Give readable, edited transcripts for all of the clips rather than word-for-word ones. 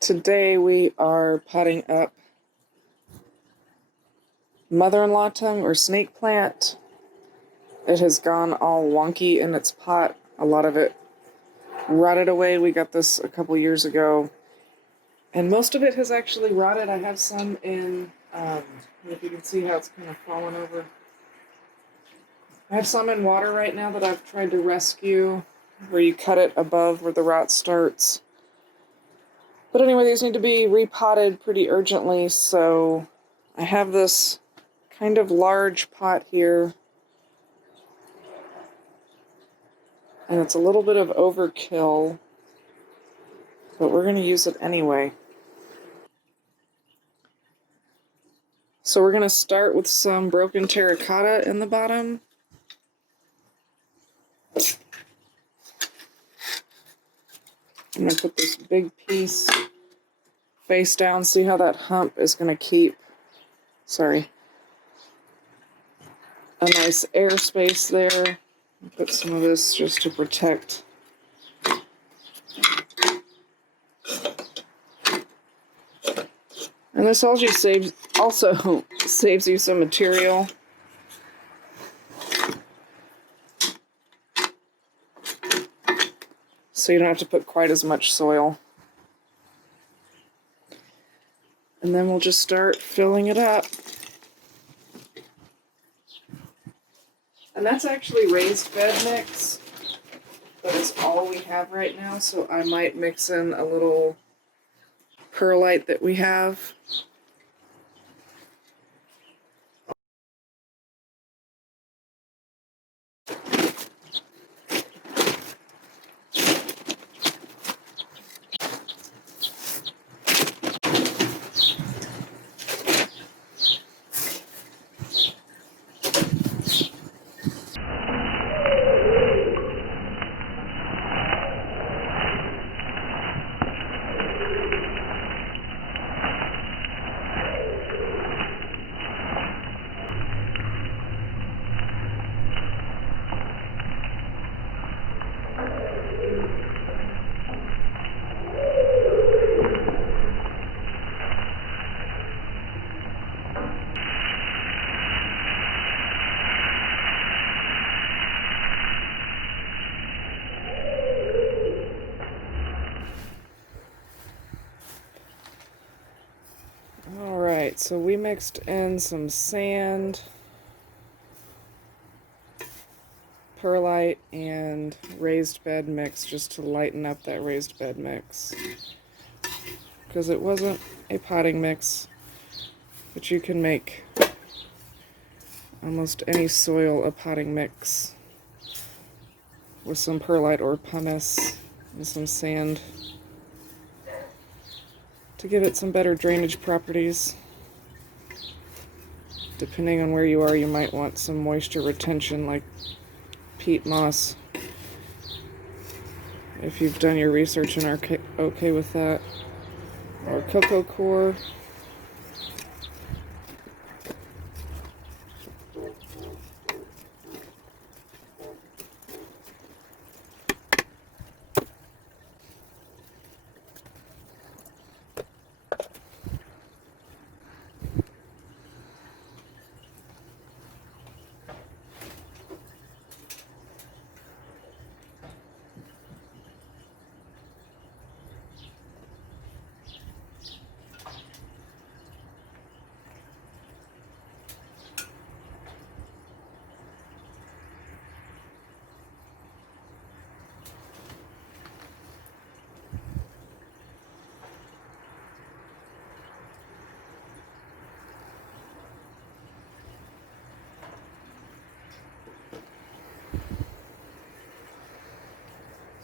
Today we are potting up mother-in-law tongue or snake plant. It has gone all wonky in its pot. A lot of it rotted away. We got this a couple years ago. And most of it has actually rotted. I have some in, if you can see how it's kind of fallen over. I have some in water right now that I've tried to rescue, where you cut it above where the rot starts. But anyway, these need to be repotted pretty urgently, so I have this kind of large pot here. And it's a little bit of overkill, but we're going to use it anyway. So we're going to start with some broken terracotta in the bottom. I'm going to put this big piece face down. See how that hump is going to keep, a nice air space there. Put some of this just to protect. And this also saves you some material. So you don't have to put quite as much soil. And then we'll just start filling it up. And that's actually raised bed mix, but it's all we have right now, so I might mix in a little perlite that we have. Alright, so we mixed in some sand, perlite, and raised bed mix just to lighten up that raised bed mix. Because it wasn't a potting mix, but you can make almost any soil a potting mix with some perlite or pumice and some sand to give it some better drainage properties. Depending on where you are, you might want some moisture retention like peat moss, if you've done your research and are okay with that, or cocoa coir.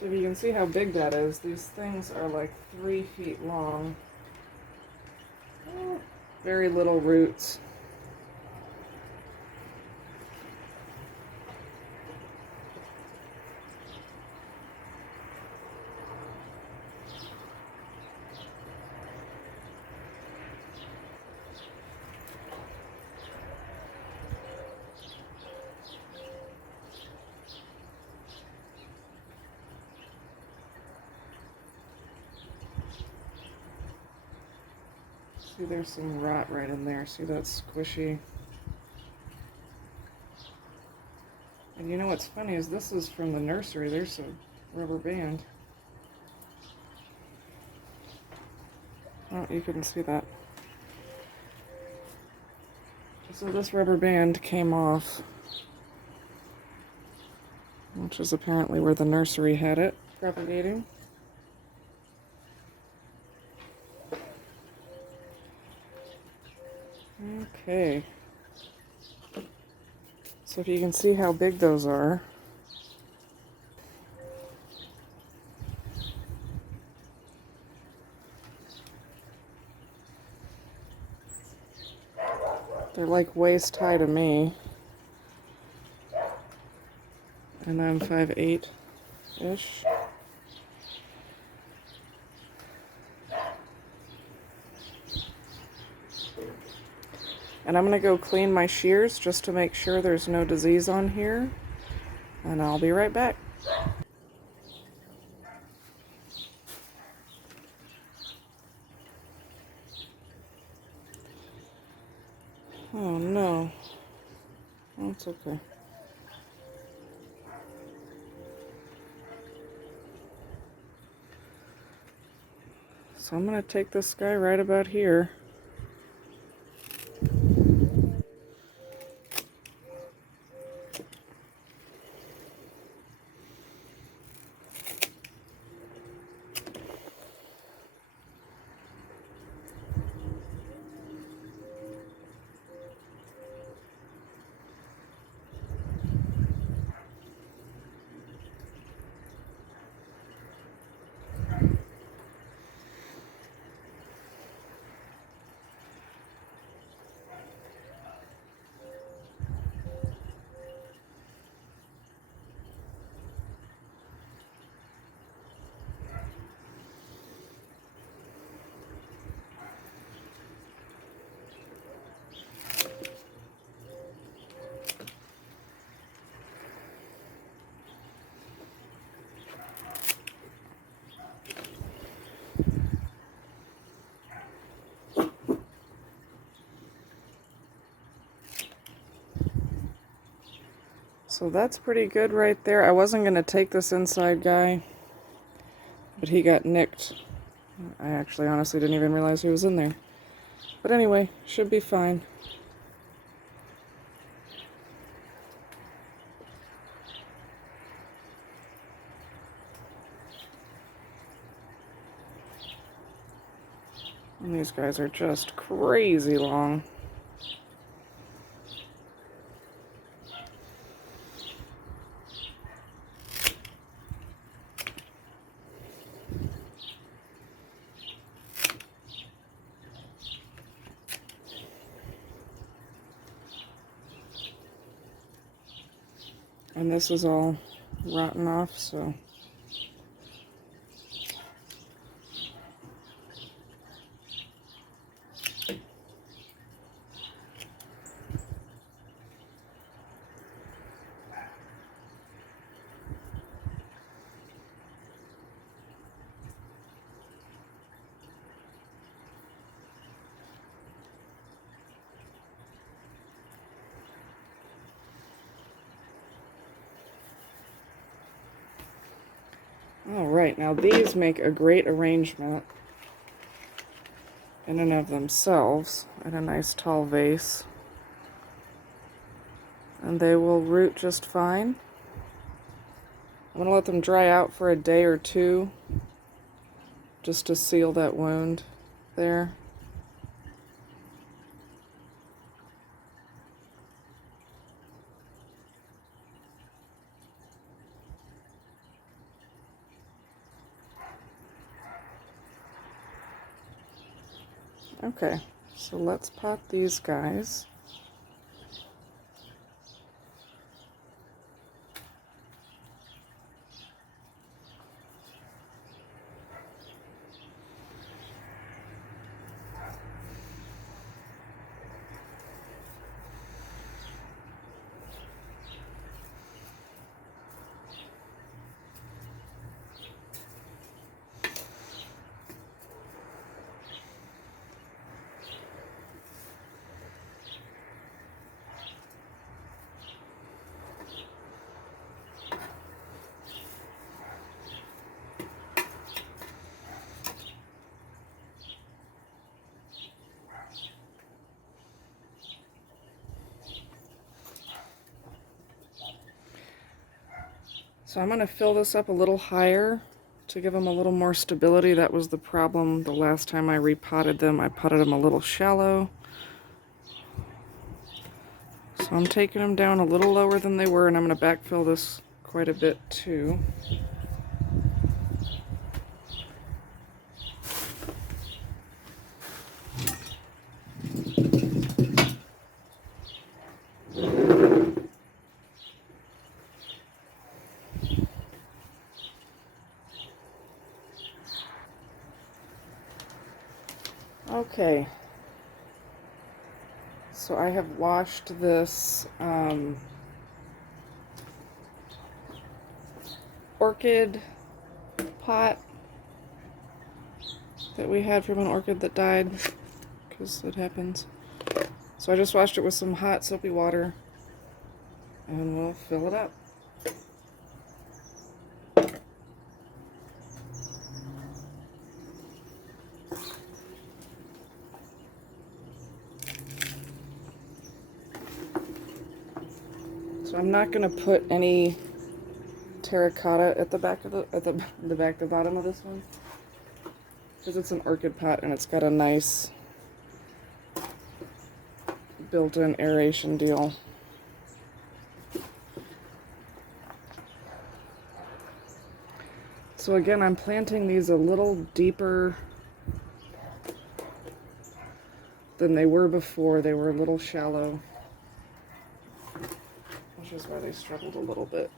So if you can see how big that is, these things are like 3 feet long. Very little roots. See, there's some rot right in there. See that squishy? And you know what's funny is this is from the nursery. There's a rubber band. Oh, you couldn't see that. So this rubber band came off, which is apparently where the nursery had it propagating. Okay. So if you can see how big those are. They're like waist high to me. And I'm 5'8"-ish. And I'm going to go clean my shears just to make sure there's no disease on here. And I'll be right back. Oh no. That's okay. So I'm going to take this guy right about here. So that's pretty good right there. I wasn't going to take this inside guy, but he got nicked. I actually honestly didn't even realize he was in there. But anyway, should be fine. And these guys are just crazy long. And this is all rotten off, so. Alright, now these make a great arrangement in and of themselves in a nice tall vase. And they will root just fine. I'm going to let them dry out for a day or two just to seal that wound there. Okay, so let's pot these guys. So I'm going to fill this up a little higher to give them a little more stability. That was the problem the last time I repotted them. I potted them a little shallow. So I'm taking them down a little lower than they were, and I'm going to backfill this quite a bit too. Okay, so I have washed this orchid pot that we had from an orchid that died, because it happens. So I just washed it with some hot soapy water, and we'll fill it up. So I'm not going to put any terracotta at the back of the bottom of this one, because it's an orchid pot and it's got a nice built-in aeration deal. So again, I'm planting these a little deeper than they were before. They were a little shallow, which is why they struggled a little bit.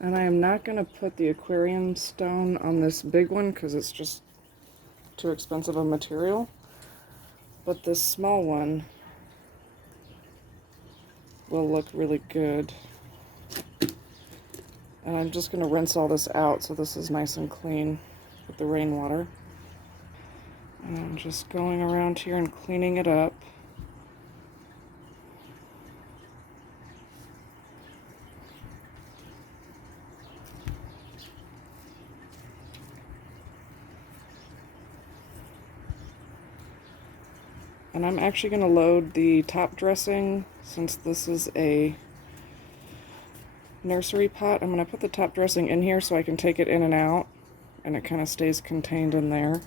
And I am not going to put the aquarium stone on this big one because it's just too expensive a material. But this small one will look really good. And I'm just going to rinse all this out so this is nice and clean with the rainwater. And I'm just going around here and cleaning it up. And I'm actually going to load the top dressing, since this is a nursery pot. I'm going to put the top dressing in here so I can take it in and out, and it kind of stays contained in there.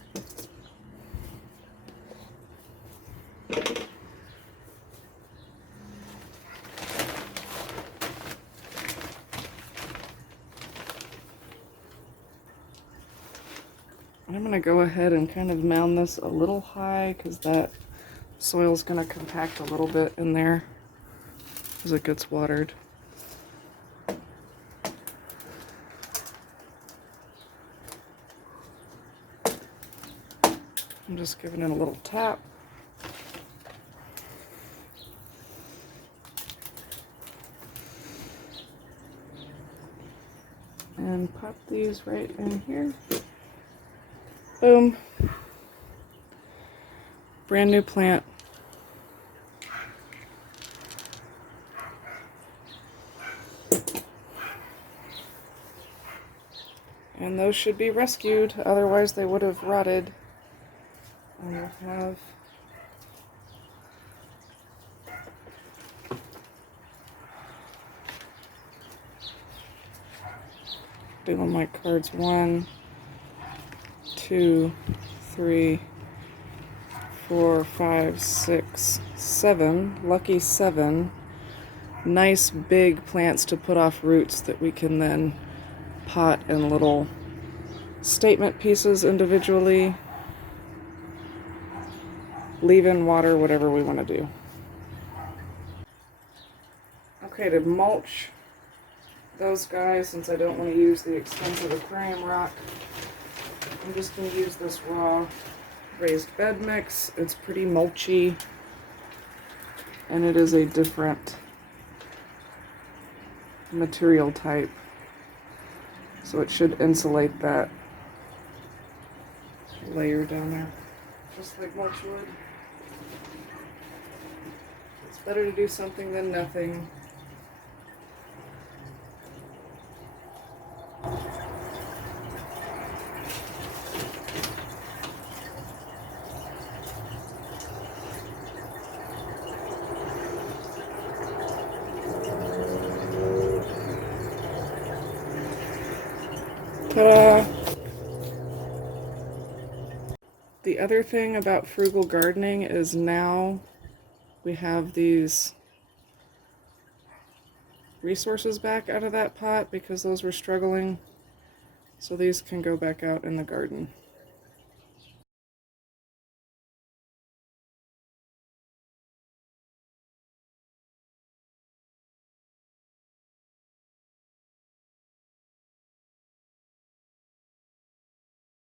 I'm going to go ahead and kind of mound this a little high because that soil's going to compact a little bit in there as it gets watered. I'm just giving it a little tap. And pop these right in here. Boom. Brand new plant. And those should be rescued, otherwise they would have rotted. And we'll have doing my cards 1, 2, 3, 4, 5, 6, 7. Lucky 7. Nice big plants to put off roots that we can then pot in little statement pieces individually. Leave in water, whatever we want to do. Okay, to mulch those guys, since I don't want to use the expensive aquarium rock, I'm just going to use this raw raised bed mix. It's pretty mulchy, and it is a different material type, so it should insulate that layer down there, just like mulch would. It's better to do something than nothing. Ta-da! The other thing about frugal gardening is now we have these resources back out of that pot because those were struggling. So these can go back out in the garden.